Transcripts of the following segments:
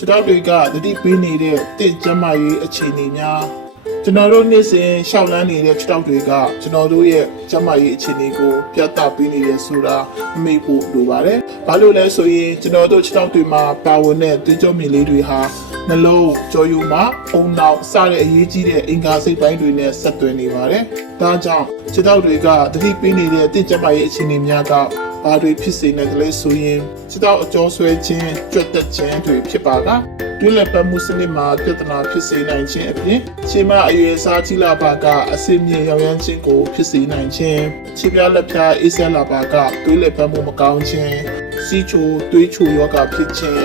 ခြေထောက်တွေကသတိပေးနေတဲ့တင့်ကျန်းမာရေးအခြေအနေများကျွန်တော်တို့နေ့စဉ်ရှောက်လန်းနေတဲ့ခြေထောက်တွေကကျွန်တော်တို့ရဲ့ကျန်းမာရေးအခြေအနေကိုပြသပေးနေတယ်ဆိုတာမမေ့ဖို့လိုပါတယ်။ဘာလို့လဲဆိုရင်ကျွန်တော်တို့ခြေထောက်တွေမှာပါဝင်တဲ့သွေးကြောမြင်လေးတွေဟာနှလုံးကြောယူမှာအုံနောက်စတဲ့အရေးကြီးတဲ့အင်္ဂါစိတ်ပိုင်းတွေနဲ့ဆက်သွယ်နေပါတယ်။ဒါကြောင့်ခြေထောက်တွေကသတိပေးနေတဲ့တင့်ကျန်းမာရေးအခြေအနေများက ဘာတွေဖြစ်စေနိုင်တယ်လဲဆိုရင်ခြေထောက်အကျော်ဆွဲခြင်းကြွက်တက်ခြင်းတွေဖြစ်ပါကတွင်းလက်ပတ်မှုစနစ်မှာပြဿနာဖြစ်စေနိုင်ခြင်းအပြင်ခြေမအရွယ်စားကြီးလာပါကအဆင့်မြင့်ရောင်ရမ်းခြင်းကိုဖြစ်စေနိုင်ခြင်းခြေပြားလက်ဖြားအေးဆက်လာပါကတွင်းလက်ပတ်မှုမကောင်းခြင်းစီးချိုတွေးချိုယောဂဖြစ်ခြင်း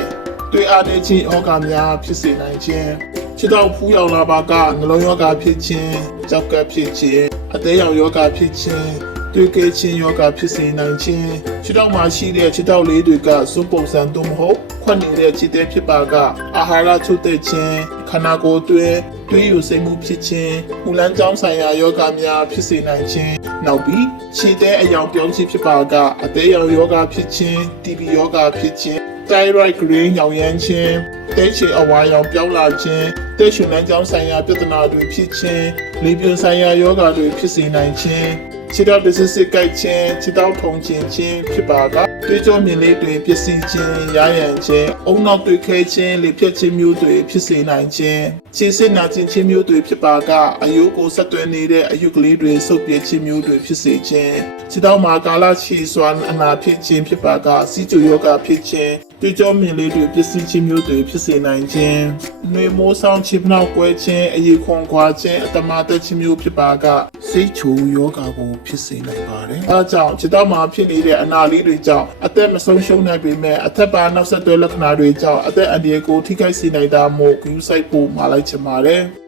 တွေးအားနေခြင်းယောဂများဖြစ်စေနိုင်ခြင်းခြေထောက်ဖူးရောက်လာပါကနှလုံးယောဂဖြစ်ခြင်းကြောက်ကပ်ဖြစ်ခြင်းအသေးရောင်ယောဂဖြစ်ခြင်း တွေ့ကဲခြင်းယောဂဖြစ်စေနိုင်ခြင်းခြေထောက်မှာရှိတဲ့ခြေထောက်လေးတွေကစွပ်ပုံစံသို့မဟုတ်ခွက်နေတဲ့ခြေသေးဖြစ်ပါကအာဟာရချုပ်တဲ့ခြင်းခန္ဓာကိုယ်အတွင်းတွေးယူစိတ်မှုဖြစ်ခြင်းမူလန်းကြောင်းဆိုင်ရာယောဂများဖြစ်စေနိုင်ခြင်းနောက်ပြီးခြေသေးအယောင်ပြောင်းခြင်းဖြစ်ပါကအသေးရောင်ယောဂဖြစ်ခြင်း TB ယောဂဖြစ်ခြင်း thyroid green ညောင်ရမ်းခြင်းတဲချေအဝါရောင်ပြောင်းလာခြင်းတဲရှင်လန်းကြောင်းဆိုင်ရာပြဿနာတွေဖြစ်ခြင်းလေပြင်းဆိုင်ရာယောဂတွေဖြစ်စေနိုင်ခြင်း ခြေထောက်တစ်စစ်စစ်ကိုက်ခြင်းခြေထောက်ထုံခြင်းခြင်းဖြစ်ပါကတွေးကြောမြင်လေးတွေပျက်စီးခြင်းရရန်ခြင်းအုံနောက်တွေခဲခြင်းလေဖြတ်ခြင်းမျိုးတွေဖြစ်စေနိုင်ခြင်း ခြေစစ်နာခြင်းခြင်းမျိုးတွေဖြစ်ပါကအယုကိုဆက်သွယ်နေတဲ့အယုကလေးတွေဆုပ်ပြခြင်းမျိုးတွေဖြစ်စေခြင်းခြေထောက်မှာကာလချီစွာအနာဖြစ်ခြင်းဖြစ်ပါကစီးကျူယောဂဖြစ်ခြင်းတွေးကြောမြင်လေးတွေပျက်စီးခြင်းမျိုးတွေဖြစ်စေနိုင်ခြင်းနှွေမိုးဆောင်ချစ်နှောက်ကွဲခြင်းအရေးခွန်ခွာခြင်းအတမတက်ခြင်းမျိုးဖြစ်ပါကစိတ်ချူယောဂကိုဖြစ်စေနိုင်ပါတယ်။အဲဒါကြောင့်ခြေထောက်မှာဖြစ်နေတဲ့အနာလေးတွေကြောင့်အသက်မဆုံးရှုံးနိုင်ပေမဲ့အသက်ပါနောက်ဆက်တွဲလက္ခဏာတွေကြောင့်အသက်အန္တရာယ်ကိုထိခိုက်စေနိုင်တာမို့ဂရုစိုက်ဖို့မှာလိုက်ချင်ပါတယ်။